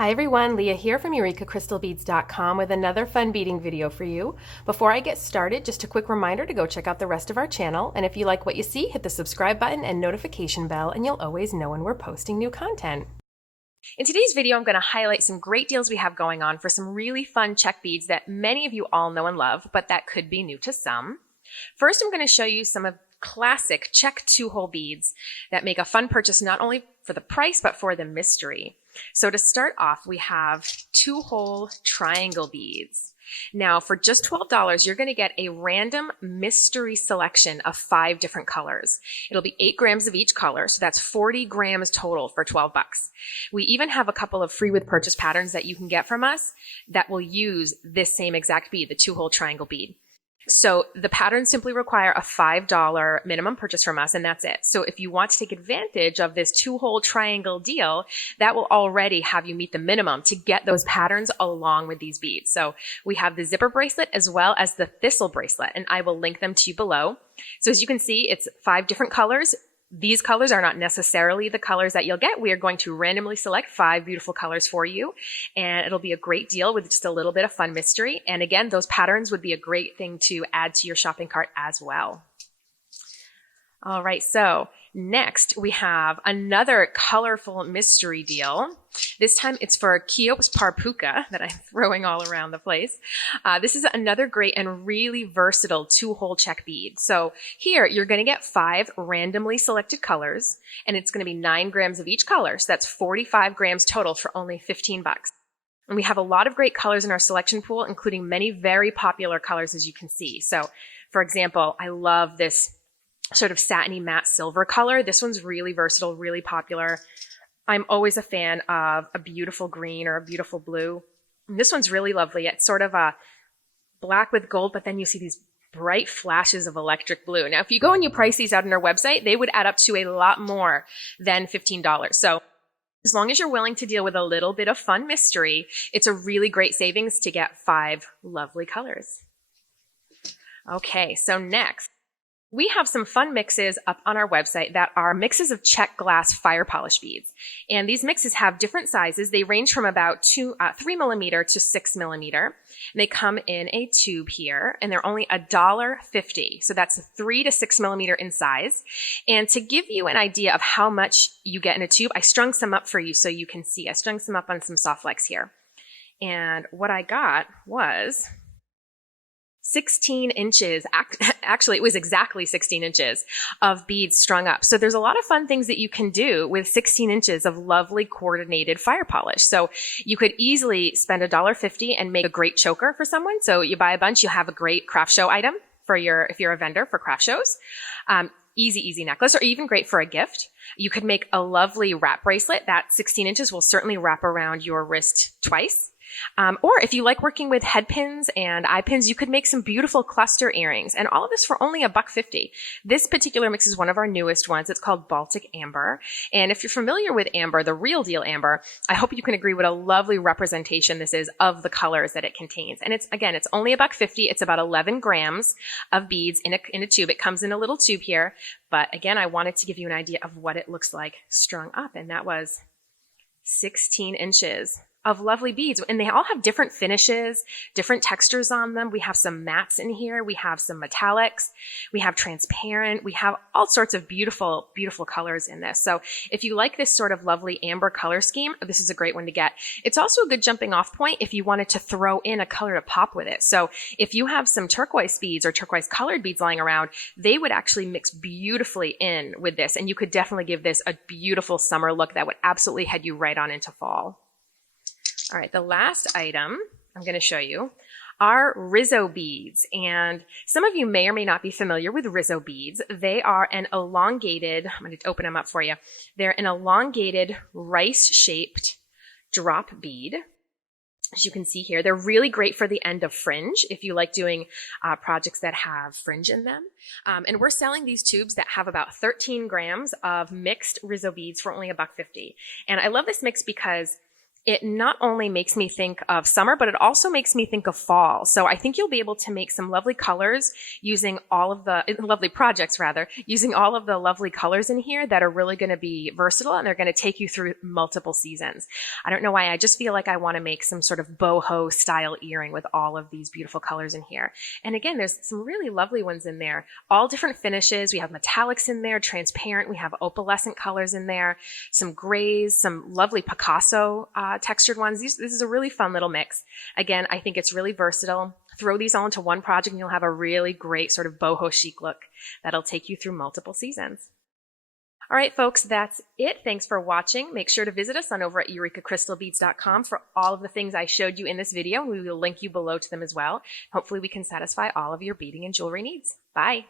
Hi everyone, Leah here from EurekaCrystalBeads.com with another fun beading video for you. Before I get started, just a quick reminder to go check out the rest of our channel, and if you like what you see, hit the subscribe button and notification bell and you'll always know when we're posting new content. In today's video, I'm going to highlight some great deals we have going on for some really fun Czech beads that many of you all know and love, but that could be new to some. First, I'm going to show you some of classic Czech two-hole beads that make a fun purchase not only for the price, but for the mystery. So to start off, we have two-hole triangle beads. Now, for just $12, you're going to get a random mystery selection of 5 different colors. It'll be 8 grams of each color, so that's 40 grams total for 12 bucks. We even have a couple of free with purchase patterns that you can get from us that will use this same exact bead, the two-hole triangle bead. So the patterns simply require a $5 minimum purchase from us, and that's it. So if you want to take advantage of this two-hole triangle deal, that will already have you meet the minimum to get those patterns along with these beads. So we have the zipper bracelet as well as the thistle bracelet, and I will link them to you below. So as you can see, it's 5 different colors. These colors are not necessarily the colors that you'll get. We are going to randomly select 5 beautiful colors for you, and it'll be a great deal with just a little bit of fun mystery. And again, those patterns would be a great thing to add to your shopping cart as well. All right, so next we have another colorful mystery deal. This time it's for Kiowa Spar Polka that I'm throwing all around the place. This is another great and really versatile two-hole Czech bead. So here you're going to get 5 randomly selected colors, and it's going to be 9 grams of each color. So that's 45 grams total for only 15 bucks. And we have a lot of great colors in our selection pool, including many very popular colors, as you can see. So for example, I love this sort of satiny matte silver color. This one's really versatile, really popular. I'm always a fan of a beautiful green or a beautiful blue. And this one's really lovely. It's sort of a black with gold, but then you see these bright flashes of electric blue. Now, if you go and you price these out on our website, they would add up to a lot more than $15. So as long as you're willing to deal with a little bit of fun mystery, it's a really great savings to get 5 lovely colors. Okay, so next, we have some fun mixes up on our website that are mixes of Czech glass fire polish beads. And these mixes have different sizes. They range from about 3 millimeter to 6 millimeter. And they come in a tube here, and they're only $1.50. So that's 3 to 6 millimeter in size. And to give you an idea of how much you get in a tube, I strung some up for you so you can see. I strung some up on some soft flex here. And what I got was 16 inches, actually it was exactly 16 inches of beads strung up. So there's a lot of fun things that you can do with 16 inches of lovely coordinated fire polish. So you could easily spend $1.50 and make a great choker for someone. So you buy a bunch, you have a great craft show item for if you're a vendor for craft shows. Easy necklace, or even great for a gift. You could make a lovely wrap bracelet. That 16 inches will certainly wrap around your wrist twice. Or if you like working with head pins and eye pins, you could make some beautiful cluster earrings, and all of this for only $1.50. This particular mix is one of our newest ones. It's called Baltic Amber. And if you're familiar with amber, the real deal amber, I hope you can agree what a lovely representation this is of the colors that it contains. And it's only $1.50. It's about 11 grams of beads in a tube. It comes in a little tube here. But again, I wanted to give you an idea of what it looks like strung up. And that was 16 inches of lovely beads, and they all have different finishes, different textures on them. We have some mattes in here. We have some metallics. We have transparent. We have all sorts of beautiful, beautiful colors in this. So if you like this sort of lovely amber color scheme, this is a great one to get. It's also a good jumping off point if you wanted to throw in a color to pop with it. So if you have some turquoise beads or turquoise colored beads lying around, they would actually mix beautifully in with this, and you could definitely give this a beautiful summer look that would absolutely head you right on into fall. All right, the last item I'm going to show you are Rizzo Beads. And some of you may or may not be familiar with Rizzo Beads. They are an elongated, I'm going to open them up for you. They're an elongated rice-shaped drop bead. As you can see here, they're really great for the end of fringe if you like doing projects that have fringe in them. And we're selling these tubes that have about 13 grams of mixed Rizzo beads for only $1.50. And I love this mix because It not only makes me think of summer, but it also makes me think of fall. So I think you'll be able to make some lovely colors using all of the lovely projects rather, using all of the lovely colors in here that are really going to be versatile and they're going to take you through multiple seasons. I don't know why. I just feel like I want to make some sort of boho style earring with all of these beautiful colors in here. And again, there's some really lovely ones in there, all different finishes. We have metallics in there, transparent. We have opalescent colors in there, some grays, some lovely Picasso textured ones. This is a really fun little mix. Again, I think it's really versatile. Throw these all into one project and you'll have a really great sort of boho chic look that'll take you through multiple seasons. All right, folks, that's it. Thanks for watching. Make sure to visit us on over at EurekaCrystalBeads.com for all of the things I showed you in this video, and we will link you below to them as well. Hopefully we can satisfy all of your beading and jewelry needs. Bye.